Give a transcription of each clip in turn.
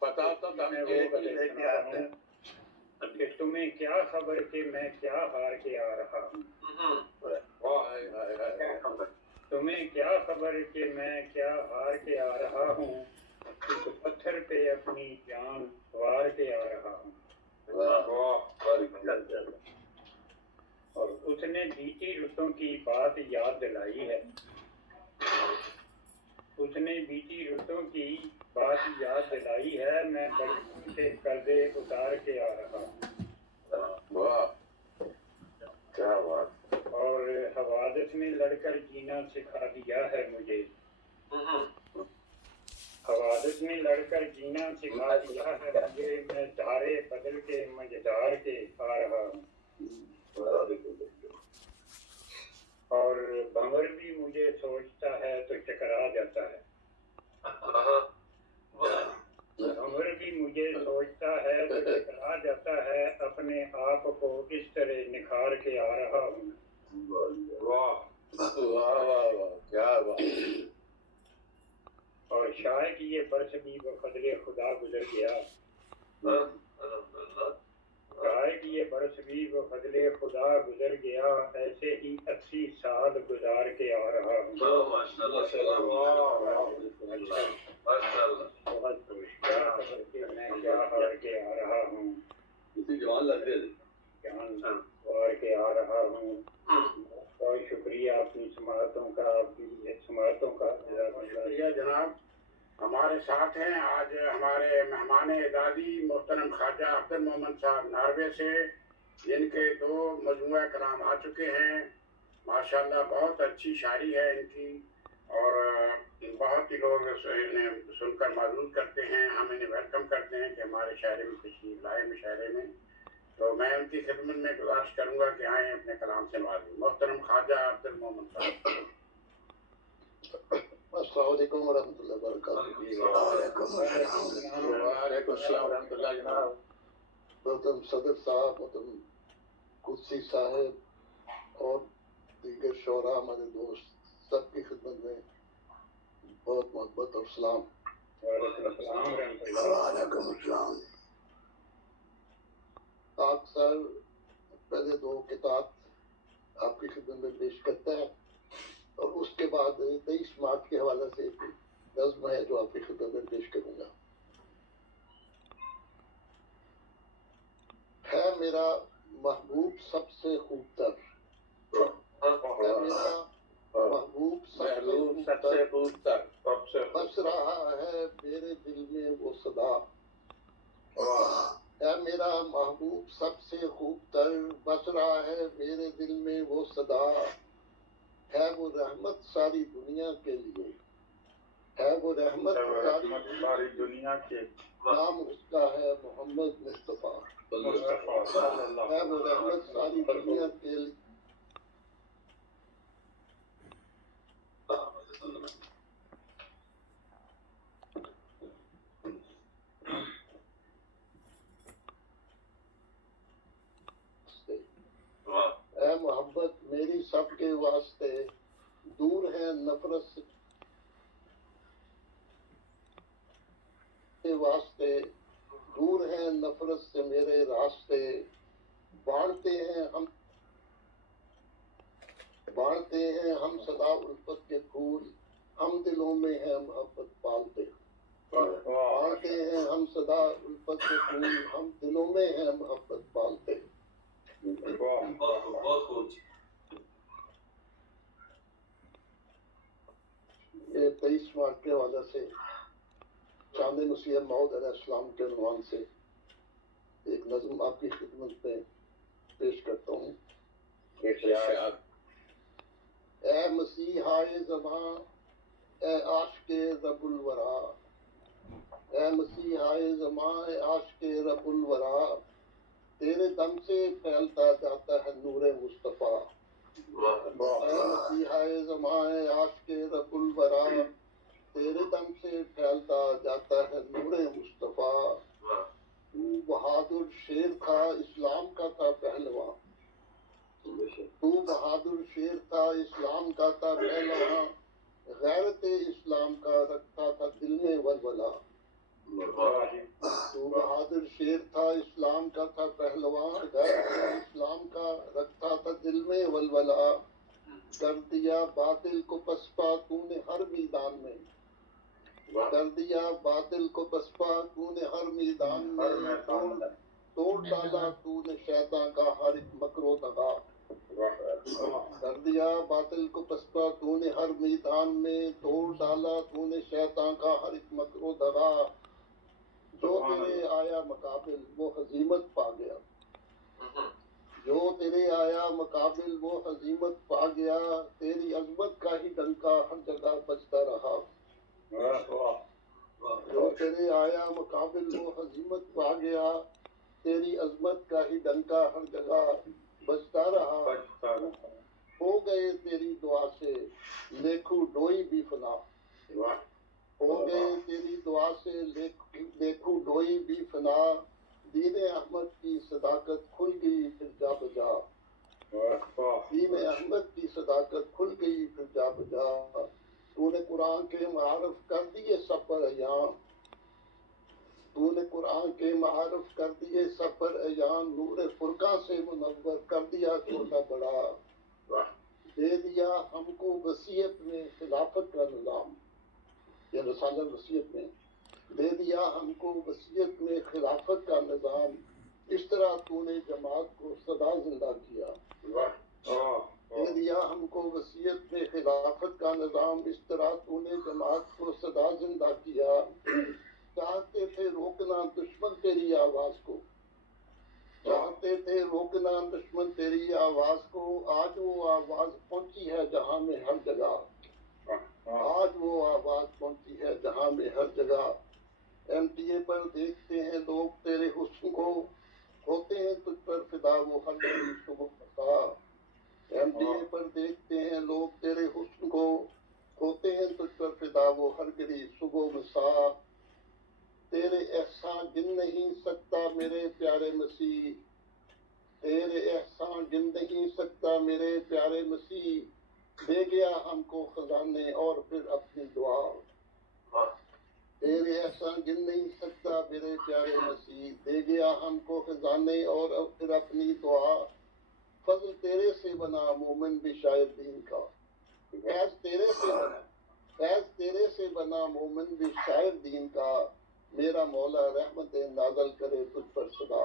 بتاؤ تو کہ تمہیں کیا خبر کہ میں کیا ہار کے آ رہا ہوں، تمہیں کیا خبر کہ میں کیا ہار کے آ رہا ہوں، اس پتھر پہ اپنی جان وار کے آ رہا ہوں۔ اور اس نے بیتی رتوں کی بات یاد دلائی ہے، اس نے بیتی رتوں کی بات یاد دلائی ہے، میں بچپن سے قرضے اتار کے آ رہا ہوں۔ کیا بات! اور حوادث میں لڑ کر جینا سکھا دیا ہے مجھے، حوادث میں لڑ کر جینا سکھا دیا ہے مجھے، میں دھارے بدل کے مجدار کے آ رہا ہوں۔ اور بھنور بھی مجھے سوچتا ہے تو چکرا جاتا ہے، بھنور بھی مجھے سوچتا ہے تو چکرا جاتا ہے، اپنے آپ کو اس طرح نکھار کے آ رہا ہوں۔ واہ واہ واہ واہ، کیا بات! اور شاید یہ برس بھی بفضل خدا گزر گیا، شاید یہ برس بھی بفضل خدا گزر گیا، ایسے ہی 80 سال گزار کے آ رہا ہوں۔ بہت خوش، کیا خبر کہ میں کیا ہار کے آ رہا ہوں، جوان لگ رہے تھے، جان وار کے آ رہا ہوں۔ بہت شکریہ آپ کی سماعتوں کا، آپ کی سماعتوں کا شکریہ جناب۔ ہمارے ساتھ ہیں آج ہمارے مہمان اعزازی محترم خواجہ عبد المومن صاحب ناروے سے، جن کے 2 مجموعہ کلام آ چکے ہیں۔ ماشاءاللہ بہت اچھی شاعری ہے ان کی، اور بہت ہی لوگ انہیں سن کر معذور کرتے ہیں، ہم انہیں ویلکم کرتے ہیں کہ ہمارے شاعری میں تشریف لائے مشاعرے میں۔ تو میں ان کی خدمت میں گزارش کروں گا کہ آئیں اپنے کلام سے نوازیں۔ محترم خواجہ عبد المومن صاحب۔ السلام علیکم ورحمۃ اللہ وبرکاتہ۔ وعلیکم السلام ورحمۃ اللہ جناب۔ محترم صدر صاحب، محترم قدسی صاحب اور دیگر شعراء، ہمارے دوست، سب کی خدمت میں بہت محبت اور سلام۔ وعلیکم السلام۔ آپ سر پہلے 2 کتاب آپ کی خدمت میں پیش کرتا ہے، اور اس کے بعد 23 مارچ کے حوالے سے ایک نظم ہے جو آپ کی خدمت میں پیش کروں گا۔ ہے میرا محبوب سب سے خوب تر، ہے میرا محبوب سب سے خوب تر، بس رہا ہے میرے دل میں وہ صدا، ہے میرا محبوب سب سے خوب تر، بس رہا ہے میرے دل میں وہ صدا، ہے وہ رحمت ساری دنیا کے لیے، ہے وہ رحمت ساری دنیا کے، نام اس کا ہے محمد مصطفیٰ، ہے وہ رحمت ساری دنیا کے لیے۔ اے محبت میری سب کے واسطے، دور ہے نفرت سے واسطے، دور ہے نفرت سے میرے راستے، بانٹتے ہیں ہم صدا الفت کے پھول، ہم دلوں میں ہے محبت پالتے، بانٹتے ہیں ہم صدا الفت کے پھول، ہم دلوں میں ہے محبت پالتے۔ بہت خوب۔ یہ 23 مارچ کے حوالے سے چاند مسیح موعود علیہ السلام کے عنوان سے ایک نظم آپ کی خدمت میں پیش کرتا ہوں۔ اے مسیحائے زماں، اے عاشق رب الورا، اے مسیحائے زماں، اے عاشق رب الورا، تیرے دم سے پھیلتا جاتا ہے نور مصطفیٰ، اے مسیحائے زماں، اے عاشق رب الورا، تیرے دم سے پھیلتا جاتا ہے نور مصطفیٰ، تو بہادر شیر تھا اسلام کا تھا پہلواں، تو بہادر شیر تھا اسلام کا تھا پہلواں، غیرت اسلام کا رکھتا تھا دل میں ولولہ. تو بہادر شیر تھا اسلام کا تھا پہلوان. غیرت اسلام کا رکھتا تھا دل میں ولولہ. کر دیا باطل کو پسپا تو نے ہر میدان میں. کر دیا باطل کو پسپا تو نے ہر میدان میں. توڑ ڈالا تو نے شیطان کا ہر ایک مکر و دغا. کر دیا باطل کو پسپا تو نے ہر میدان میں. توڑ ڈالا تو نے شیطان کا ہر ایک مکر و دغا. جو تیرے آیا مقابل وہ ہزیمت پا گیا. جو تیرے آیا مقابل وہ ہزیمت پا گیا. تیری عظمت کا ہی ڈنکا ہر جگہ بجتا رہا. جو تیرے آیا مقابل وہ ہزیمت پا گیا. تیری عظمت کا ہی ڈنکا ہر جگہ بجتا رہا. ہو گئے تیری دعا سے لیکھو ڈوئی بھی فنا. ہو گئے تیری دعا سے لیکھو ڈوئی بھی فنا. دین احمد کی صداقت کھل گئی پھر جا بجا. دین احمد کی صداقت کھل گئی پھر جا بجا. تو نے قرآن کے معارف کر دیے سب پر عیان. تو نے قرآن کے معارف کر دیے سب پر عیان. نور فرقہ سے منور کر دیا چھوٹا بڑا. دے دیا ہم کو وصیت میں خلافت کا نظام. یہ رسالہ وصیت میں دے دیا ہم کو وصیت میں خلافت کا نظام. اس طرح تو نے جماعت کو سدا زندہ کیا. دے دیا ہم کو وصیت میں خلافت کا نظام. اس طرح تو نے جماعت کو سدا زندہ کیا. چاہتے تھے روکنا دشمن تیری آواز کو. چاہتے تھے روکنا دشمن تیری آواز کو. آج وہ آواز پہنچی ہے جہاں میں ہر جگہ. آج وہ آواز پہنچی ہے جہاں میں ہر جگہ. ایم ٹی اے پر دیکھتے ہیں لوگ تیرے حسن کو. ہوتے ہیں تجھ پر فدا وہ ہر گھڑی صبح مسا. ایم ٹی اے پر دیکھتے ہیں لوگ تیرے حسن کو. ہوتے ہیں تجھ پر فدا وہ ہر گھڑی صبح مسا. تیرے احسان گن نہیں سکتا میرے پیارے مسیح. تیرے احسان گن نہیں سکتا میرے پیارے مسیح. دے گیا ہم کو خزانے اور پھر اپنی دعا. تیرے احسان گن نہیں سکتا میرے پیارے مسیح. دے گیا ہم کو خزانے اور پھر اپنی دعا. فضل تیرے سے بنا مومن بھی شاید دین کا. فیض تیرے سے بنا فیض تیرے سے بنا مومن بھی شاعر دین کا. میرا مولا رحمت نازل کرے تجھ پر صدا.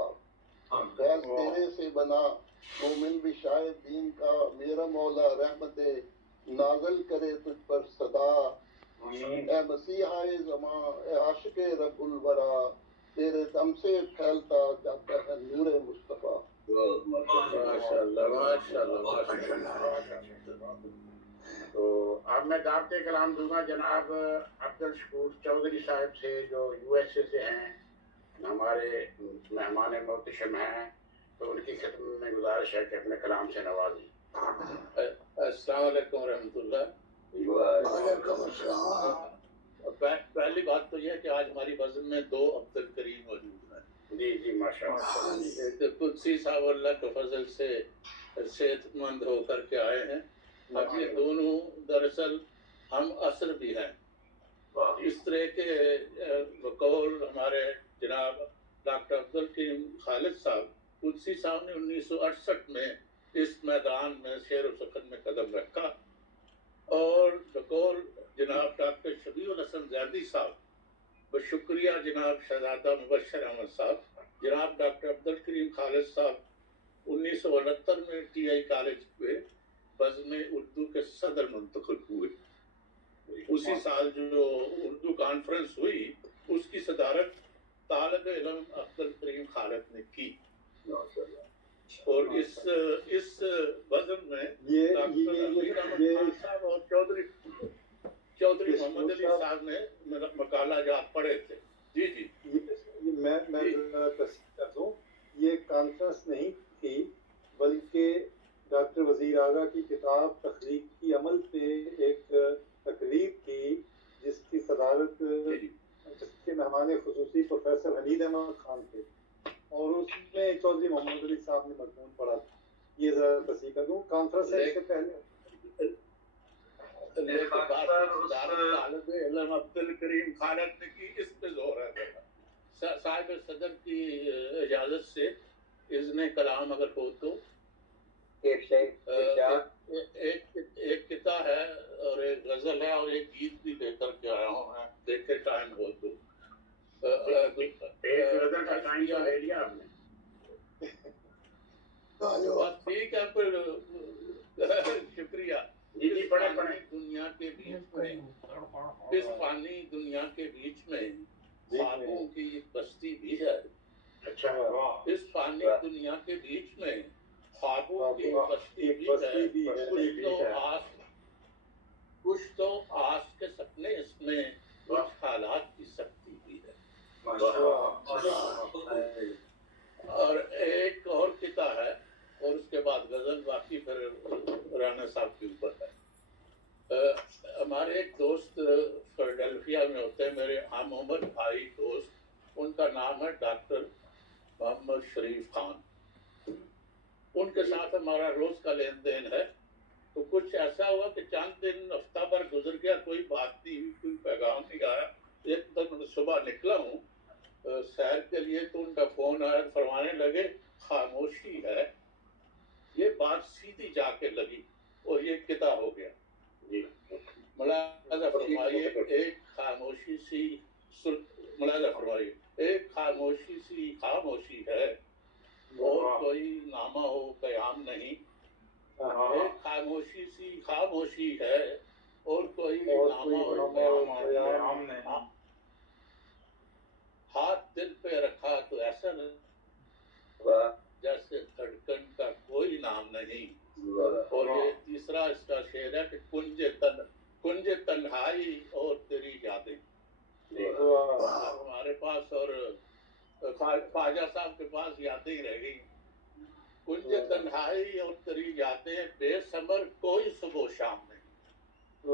فیض تیرے سے بنا مومن بھی شاعر دین کا. میرا مولا رحمت نازل کرے تجھ پر صدا. اے مسیحا زماں اے عاشق رب الورا. تیرے دم سے پھیلتا جاتا ہے نور مصطفیٰ. تو اب میں دعوت کلام دوں گا جناب عبد الشکور چودھری صاحب سے جو یو ایس اے سے ہیں. ہمارے مہمان محتشم ہیں. تو ان کی خدمت میں گزارش ہے کہ اپنے کلام سے نوازیں. السلام علیکم ورحمۃ اللہ. وعلیکم السلام. پہلی بات تو یہ ہے کہ آج ہماری بزم میں 2 عبد الکریم موجود ہیں. جی جی ماشاء اللہ. ایک قدسی صاحب اللہ کے فضل سے صحت مند ہو کر کے آئے ہیں. اب یہ دونوں دراصل ہم عصر بھی ہیں. اس طرح کے بقول ہمارے جناب ڈاکٹر عبد الکریم خالد صاحب قدسی صاحب نے 1968 میں اس میدان میں شعر و سخن میں قدم رکھا. اور بقول جناب ڈاکٹر شبیع الحسن زیدی صاحب بشکریہ جناب شہزادہ مبشر احمد صاحب, جناب ڈاکٹر عبد الکریم خالد صاحب 1969 میں ٹی آئی کالج میں بزم اردو کے صدر منتخب ہوئے. اسی سال جو اردو کانفرنس ہوئی اس کی صدارت طالب علم عبد الکریم خالد نے کی. اور اس بزم میں ڈاکٹر امیر احمد خان صاحب اور چودھری محمد علی صاحب نے مقالہ جات پڑھے تھے. جی جی میں تصدیق کر دوں, یہ کانفرنس نہیں تھی بلکہ ڈاکٹر وزیر اعلیٰ کی کتاب تخلیق کی عمل پہ ایک تقریب تھی جس کی صدارت جس کے مہمان خصوصی پروفیسر حمید احمد خان تھے, اور اس میں چودھری محمد علی صاحب نے مضمون پڑھا تھا. یہ ذرا تصدیق کر دوں. کانفرنس سے پہلے لیکن طالب علم عبدل کریم خالد نے کی اس پہ زور ہے صاحب صدر کی اجازت سے اذن کلام اگر ہو تو ایک قطع ہے اور ایک غزل ہے اور ایک گیت بھی لے کر کے آیا ہوں میں دیکھے ٹائم ہو تو ایک غزل کا ٹائم تو لے لیا آپ نے بس ٹھیک ہے پھر شکریہ جی پڑھے پڑھے دنیا کے بیچ میں اس فانی دنیا کے بیچ میں خوابوں کی ایک بستی بھی ہے اچھا اس فانی دنیا کے بیچ میں خوابوں کی بستی بھی ہے کچھ تو آس کے سپنے اس میں کچھ حالات کی سختی بھی ہے اور ایک اور قطع ہے اور اس کے بعد غزل باقی پھر رانا صاحب کے اوپر ہے ہمارے ایک دوست فیلڈلفیا میں ہوتے ہیں میرے ہم عمر بھائی دوست ان کا نام ہے ڈاکٹر محمد شریف خان ان کے ساتھ ہمارا روز کا لین دین ہے تو کچھ ایسا ہوا کہ چند دن ہفتہ بھر گزر گیا کوئی بات نہیں ہوئی کوئی پیغام نہیں آیا ایک دن صبح نکلا ہوں سیر کے لیے تو ان کا فون آیا فرمانے لگے خاموشی ہے یہ بات سیدھی جا کے لگی اور یہ قطع ہو گیا ملاحظہ فرمائیے ایک خاموشی سی ملاحظہ فرمائیے ایک خاموشی سی خاموشی ہے اور کوئی نامہ ہو قیام نہیں ایک خاموشی سی خاموشی ہے اور کوئی نامہ ہو قیام نہیں ہاتھ دل پہ رکھا تو ایسا جیسے دھڑکن کا کوئی نام نہیں اور یہ تیسرا اس کا شعر ہے کہ کنج تنہائی اور تیری یادیں ہمارے پاس اور خواجہ صاحب کے پاس یادیں ہی رہ گئی کنج تنہائی اور تیری یادیں بے ثمر کوئی صبح و شام نہیں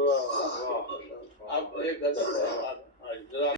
اب ایک غزل